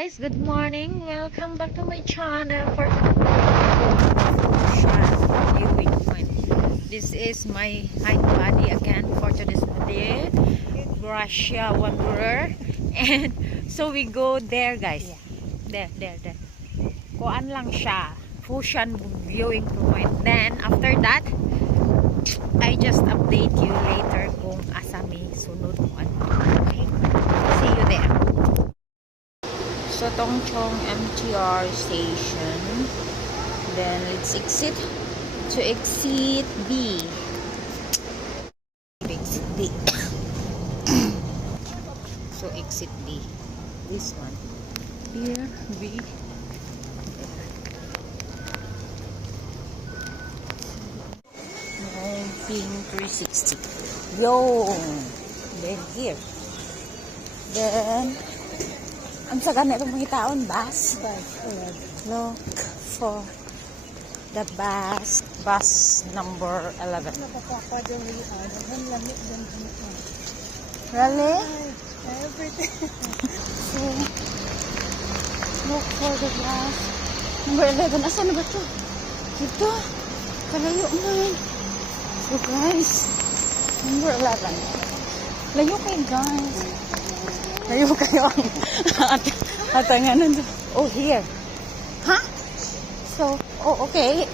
Guys, good morning. Welcome back to my channel for viewing point. This is my hike body again for today's day. Russia Wanderer. And so we go there, guys. There. Kuan lang siya. Ocean viewing point. Then after that, I just update you later kung asa mi sunod mo. Okay? See you there. So Tongchong MTR station. Then let's exit to exit B. Exit D. So exit D. This one. Here B. Ping 360. Yo. Then here. Then ang sa ganito mga taon, bus. Look for the bus number 11. Really? Everything. So, look for the bus number 11. Asan na ba ito? Ito. Kalayo man. So guys, number 11. Layo kayo guys. Layo kayo at nga nun. Oh, here. Huh? So, oh, okay.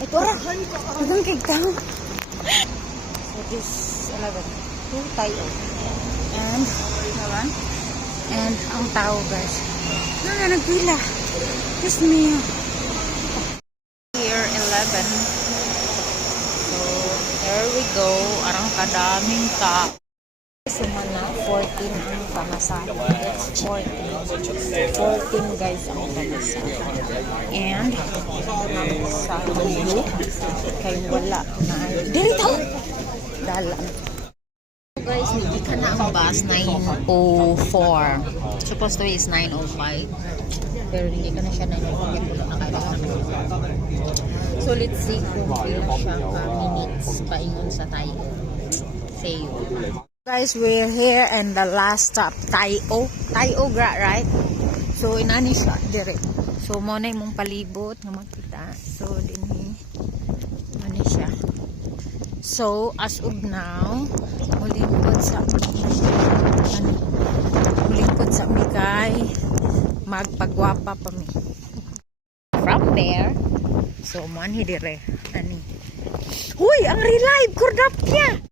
Ito ra. Hanggang kay down. So, this 11. 2 tayo. And, and ang tao, guys. Nagpila. Just me. Here, 11. So, there we go. Arang kadaming tao. Semana 14 ang pamasahe. It's 14 guys ang pamasahe. And sa dulo kay wala na dito dalan. So guys, hindi ka na ang bus 9:04. Supposed to be is 9:05. Pero hindi ka na siya 9:05. Wala na kayo. So let's see kung pila siya ka minutes paingon sa tayo. See you. Guys, we're here and the last stop Tayo right? So inani siya dire. So mo na imong palibot nga makita. So dinhi ani siya. So as of now, mulingkod sa mi kay magpagwapa pa mi. From there, so man dire ani. Uy, ang relive kurdap niya.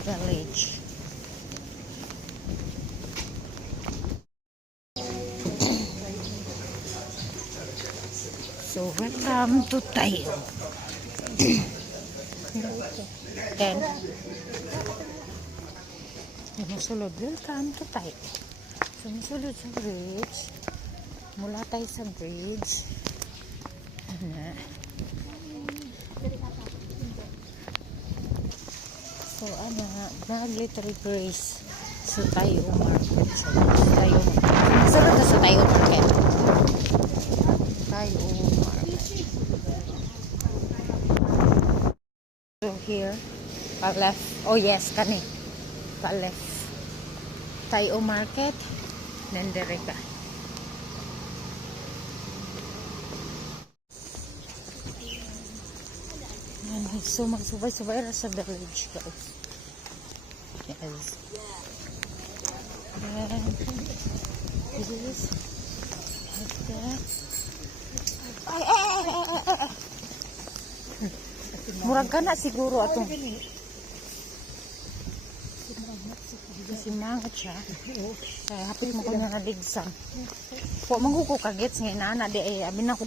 Village. So welcome to Tayo. Then musulod, welcome to Tayo. So musulod sa bridge. Mula tayo sa bridge. So Military Grace sa Tayo Market. Sa Tayo Market. Tayo Market. So here, pa left. Oh yes, kani. Pa left. Tayo Market. Then dire ka. So magsubay-subay ra sa village guys. Yes. Then this like that. Ay. Murag ka na siguro atong kasi mangat siya. Kaya hapit mo ko nga ligsan. Po mangko kagets nga inana di ay abi na ko.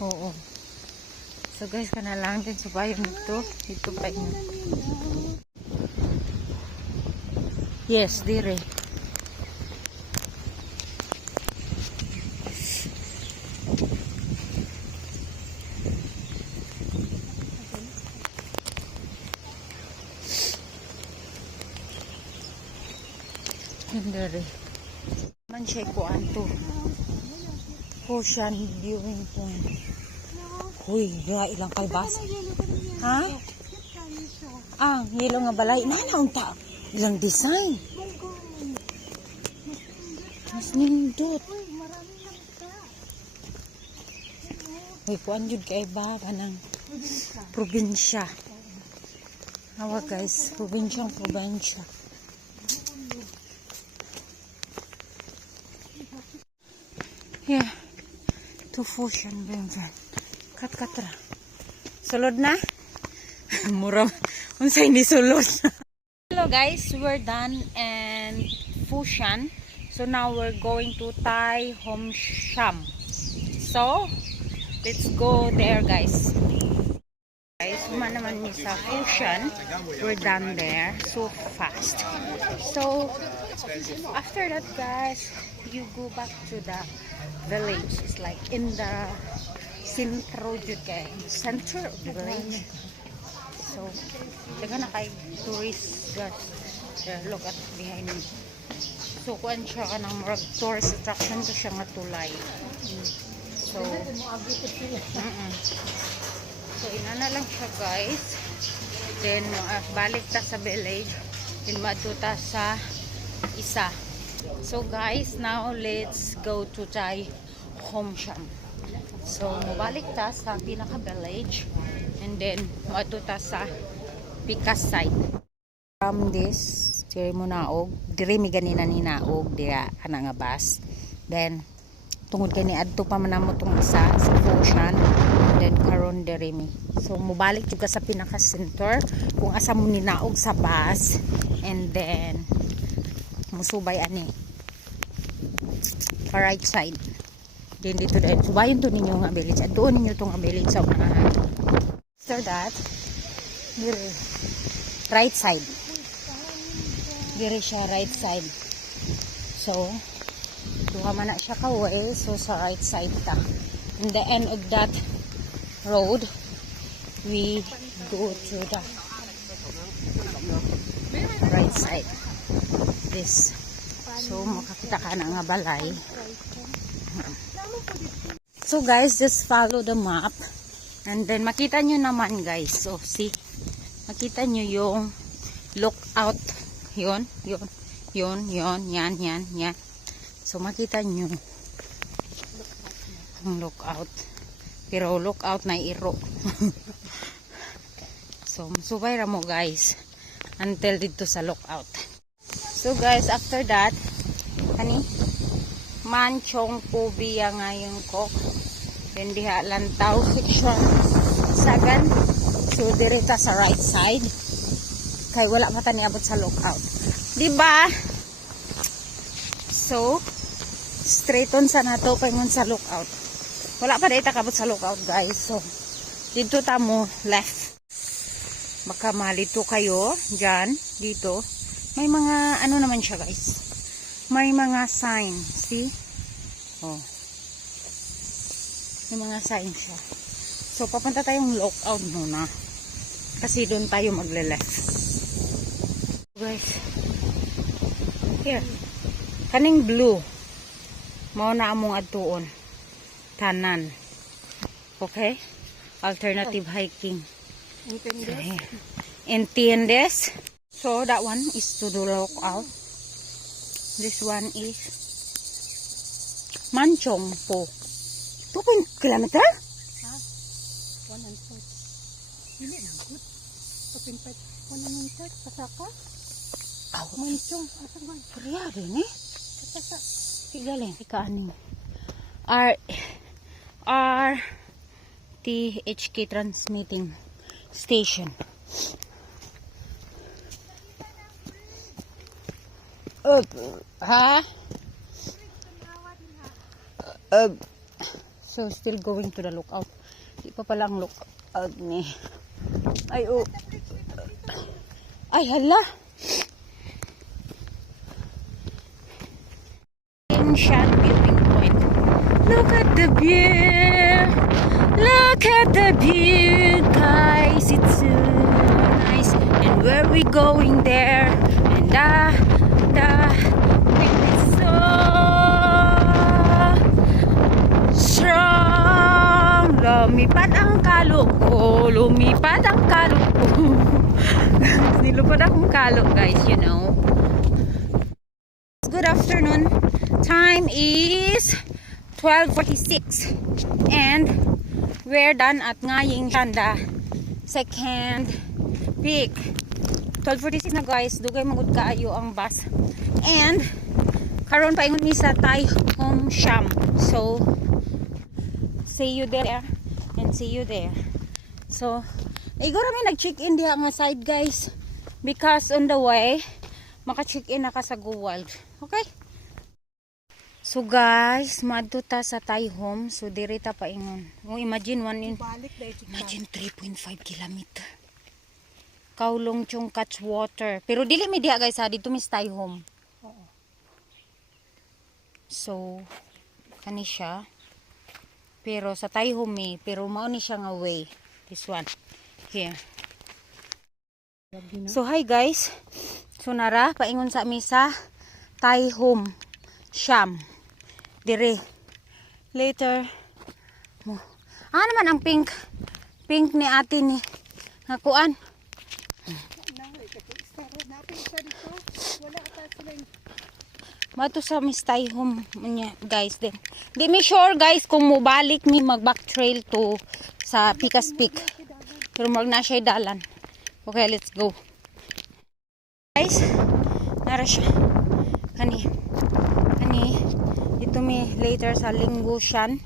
Oo. So guys, kana lang din sa bayan dito. Dito pa yun. Yes, dire. Dire. Man siya kuan to. Ocean viewing point. Huy, ilang kalbasa. Ha? Yellow nga balay. Unta. Ilang design. Mas nindot. Uy, kuan jud kay ba kanang probinsya. Awa guys, probinsya. Yeah. To Foshan Benven. Kat-katra. Sulod na? Mura. Unsay ni sulod. Hello guys, we're done and Foshan. So now we're going to Thai Hom Sham. So, let's go there guys. Guys, naman ni sa Foshan. We're done there so fast. So, after that guys, you go back to the village. It's like in the center of the village. So, daga na kay tourists guys. Look at behind me. So, kuan siya ka ng marag tourist attraction ko siya nga tulay. So, so inana lang siya guys. Then, balik ta sa village. Then, matuta sa isa. So guys, now let's go to Thai Hom Sham. So, mabalik ta sa pinaka-village and then matuta sa Pikas side. From this, diri mo naog, diri mi ganina ni naog, dira ana nga bus. Then, tungod kay ni adto pa man namo tong isa sa Foshan, then karon diri mi. So, mabalik jud ka sa pinaka-center kung asa mo ni naog sa bus and then musubay ani pa right side din dito dahil subayin to ninyo nga village at doon ninyo itong village sa unahan. After that dire right side, dire siya right side. So duha man na siya kaway, so sa right side ta. In the end of that road we go to the right side. This. So, makakita ka na nga balay. So, guys, just follow the map. And then, makita nyo naman, guys. So, see? Makita nyo yung lookout. Yan. So, makita nyo ang lookout. Pero, lookout na iro. So, subay ra mo, guys. Until dito sa lookout. So guys, after that, kani Manchong Pubiya nga yung kok. Then diha Lantaw section Sagan. So direta sa right side. Kay wala pa tani abot sa lookout. Diba? So straight on sa nato kay ngon sa lookout. Wala pa dita kabot sa lookout guys. So dito ta mo left. Baka malito kayo diyan dito. May mga, ano naman siya guys. May mga sign. See? Oh. May mga sign siya. So, papunta tayong lookout muna. Kasi doon tayo magle-left. Guys. Here. Kaning blue. Mao na among adtuon. Tanan. Okay? Alternative hiking. Entiendes? So, that one is to the lookout. This one is Manchong Po. 2 kilometer? Ha? 100. Hindi na good. 100 pasaka? Manchong. Asa man? Kaya rin eh. Pasaka. Galing. Ika-ano? RTHK transmitting station. Ha? So still going to the lookout. Di pa pala ang lookout ni. Ay oh. Ay hala. Shot viewing point. Look at the view. Look at the view, guys. It's so nice. And where we going there? And ko, lumipad ang kalok ko. Nilupad akong kalok, guys, you know. Good afternoon. Time is 12:46 and we're done at Ngaying Tanda second peak. 12:46 na, guys. Dugay magud kaayo ang bus. And karon paingon mi sa Tai Hom Sham. So see you there and see you there. So igora mi nag-check-in diha nga side, guys, because on the way maka-check-in na ka sa Go Wild. Okay? So guys, madto ta sa Tai Hom. So diri ta paingon. Mo imagine imagine 3.5 kilometer. Kaulong Chong Catch Water. Pero dili mi diha, guys, ha, dito mi sa Tai Hom. Oo. So kani siya. Pero sa Tai Hom mi, pero mao ni siya nga way. This one. Here. So hi, guys. So nara paingon sa mi sa Tai Hom Sham. Dire. Later mo. Naman ang pink ni ate ni nga kuan. Mato sa Miss Tai Hom niya, guys, din. Di mi sure, guys, kung mubalik mi mag back trail to sa Picas Peak. Pero mag na siya dalan. Okay, let's go. Guys, nara siya. Kani ito mi later sa Lingushan.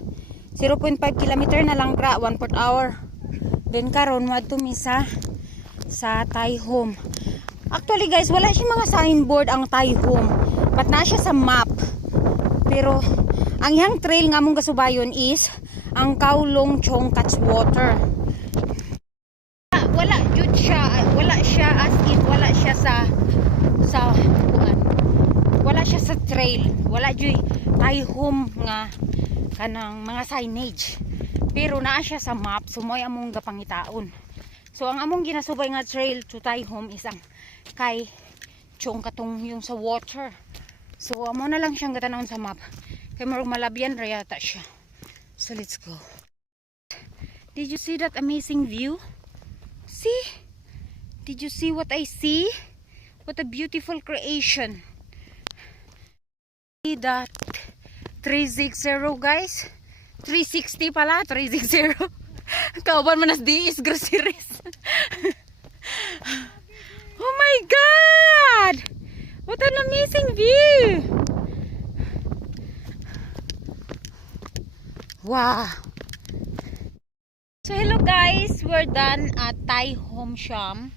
0.5 kilometer na lang kra, 1/4 hour. Then karon madto mi sa Tai Hom. Actually, guys, wala siya mga signboard ang Tai Hom. But na siya sa map. Pero ang yang trail nga mong gasubayon is ang Kaulong Chong Catch Water. Wala jud siya, wala siya as in, wala siya sa kuan. Wala siya sa trail. Wala jud Tai Hom nga kanang mga signage. Pero naa siya sa map, so moy among gapangitaon. So ang among ginasubay nga trail to Tai Hom is ang kay Chong katong yung sa water. So amo na lang siyang gatanawon sa map. Kay marog malabyan ra yata siya. So let's go. Did you see that amazing view? See? Did you see what I see? What a beautiful creation. See that 360, guys? 360 pala, 360. Kauban manas diis groceries. Oh my God! What an amazing view! Wow! So hello, guys, we're done at Tai Hom Sham.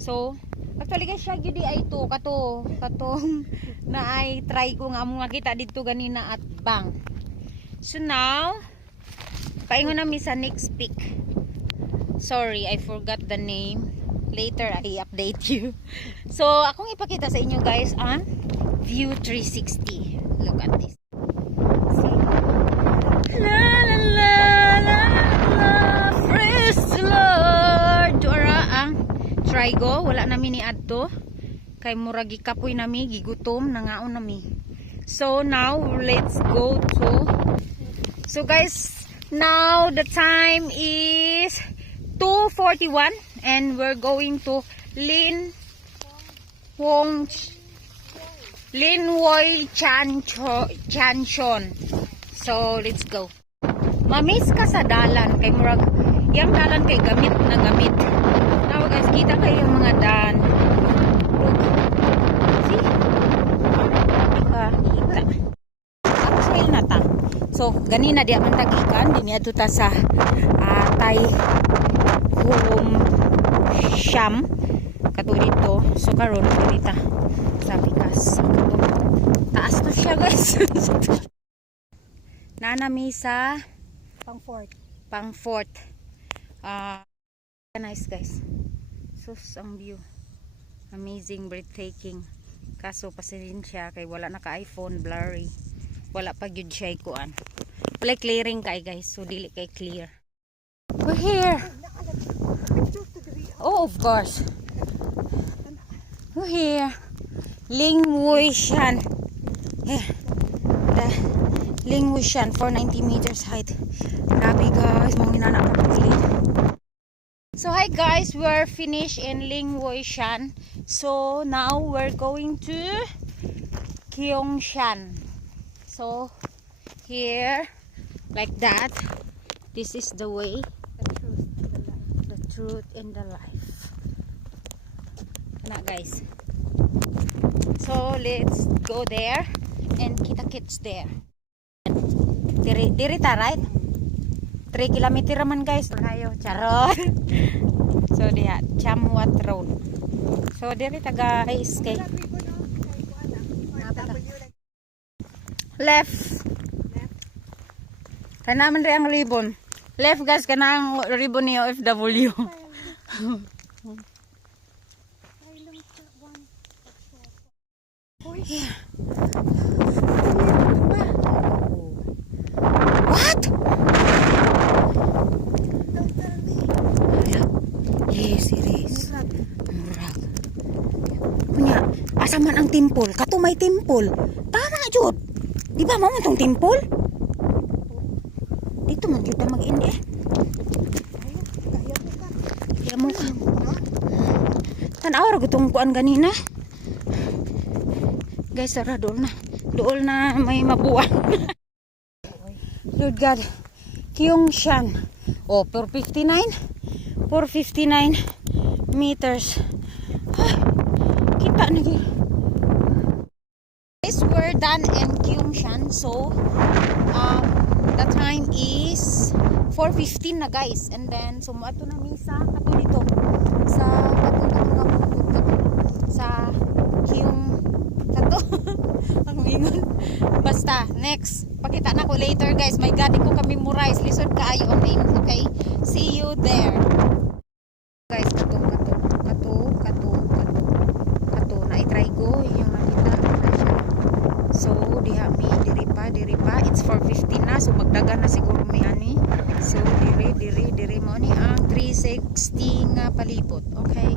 So actually, guys, siya gyud ay to katong na ay try ko nga mo makita dito ganina at bang. So now paingon na mi sa next peak. Sorry, I forgot the name. Later I update you. So akong ipakita sa inyo, guys, ang view 360. Look at this. See? La la la la la. Praise the Lord. Dora ang Trigo. Wala nami ni adto. Kay muragi kapoy nami, gigutom, nangaon nami. So now let's go to. So guys, now the time is 2:41 and we're going to Lin Woy Chanchon. So let's go. Mamis ka sa dalan kay murag yang dalan kay gamit na gamit. Now guys, kita kayo yung mga dan. Look. See? Kita. Uptrail na ta. So ganina di man tagikan din ato ta sa Tai Hom Sham kato dito. So karon dito sa Picas. Taas to siya, guys. Nanami sa pang fort. Nice, guys. So ang view. Amazing, breathtaking. Kaso pasilin siya kay wala na ka iPhone, blurry. Wala pa gyud siya kuan. Wala clearing kay, guys. So dili kay clear. We're here. Oh, of course. We're here. Lingwishan. Yeah. The Lingwishan, 490 meters height. Grabe, guys. Mga inana pa So hi guys, we're finished in Lingwoishan. So now we're going to Kyongshan. So here, like that, this is the way, the truth in the life. Na guys. So let's go there and kita kits there. Diri ta, right? 3 kilometer man guys. Tayo, charot. So diha, Chamwat Road. So diri ta guys kay left. Kana man ri ang ribbon. Left guys, kana ang ribbon ni OFW. Yeah. What? Yes, it is. Murag. Kunya, asa man ang temple? Kato may temple. Tara jud. Di ba mo tong temple? Dito man jud ta mag-end eh. Kaya mo ka. Tanaw ra gutong kuan ganina. Guys, tara dool na. Dool na may mabuang. Lord God. Kyongshan. Oh, 459 meters. Ay, kita na yun. Guys, we're done in Kyongshan. So, the time is 4:15 na guys. And then, sumuato na misa kato dito. Sa sa Kyong kato. Ang mingon. Basta, next. Pakita na ko later guys. My God, ko kami memorize. Lisod kaayo ang name. Okay? See you there. Guys, kato. Na-try ko. Yung makita. So, diri pa. It's 4:15 na. So, magdagan na siguro may ani. So, diri mo ni ang 360 nga palibot. Okay?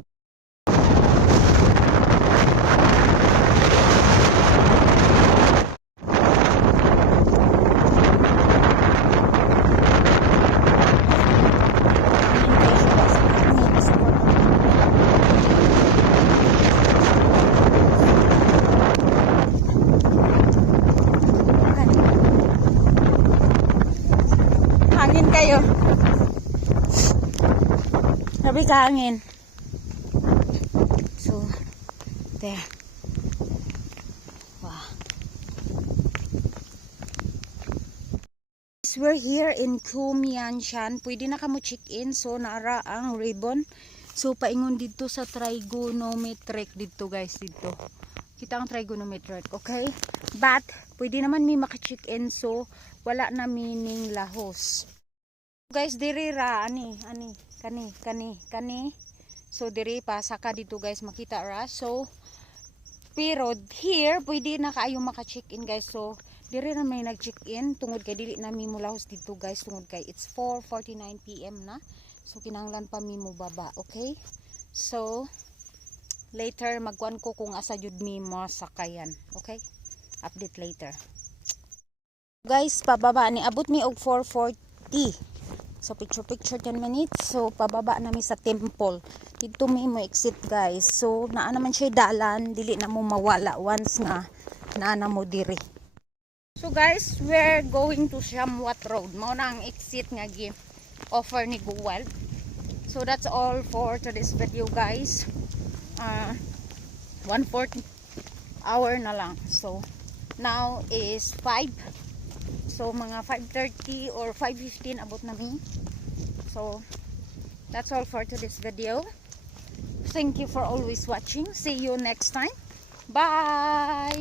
Hangin kayo. Sabi ka hangin. So, there. Wow. We're here in Kumyanshan. Pwede na ka mo check-in. So, naara ang ribbon. So, paingon dito sa trigonometric dito guys. Dito. Kita ang trigonometric. Okay? But, pwede naman may maka-check-in. So, wala na meaning lahos. Guys, diri ra kani. So diri pa saka dito guys makita ra. So pero here pwede na kaayo maka-check-in guys. So diri na may nag-check-in tungod kay dili na mi mulahos dito guys tungod kay it's 4:49 PM na. So kinahanglan pa mi mo baba, okay? So later magkuan ko kung asa jud mi mo sakayan, okay? Update later. Guys, pababa ni abot mi og 4:40. So picture 10 minutes. So pababa nami sa temple. Dito mi mo exit guys. So naa naman siya dalan, dili na mo mawala once na naa mo diri. So guys, we're going to Chamwat Road. Mao na ang exit nga gi offer ni Google. So that's all for today's video guys. 1:40 hour na lang. So now is 5. So mga 5:30 or 5:15 abot namin. So that's all for today's video. Thank you for always watching. See you next time. Bye.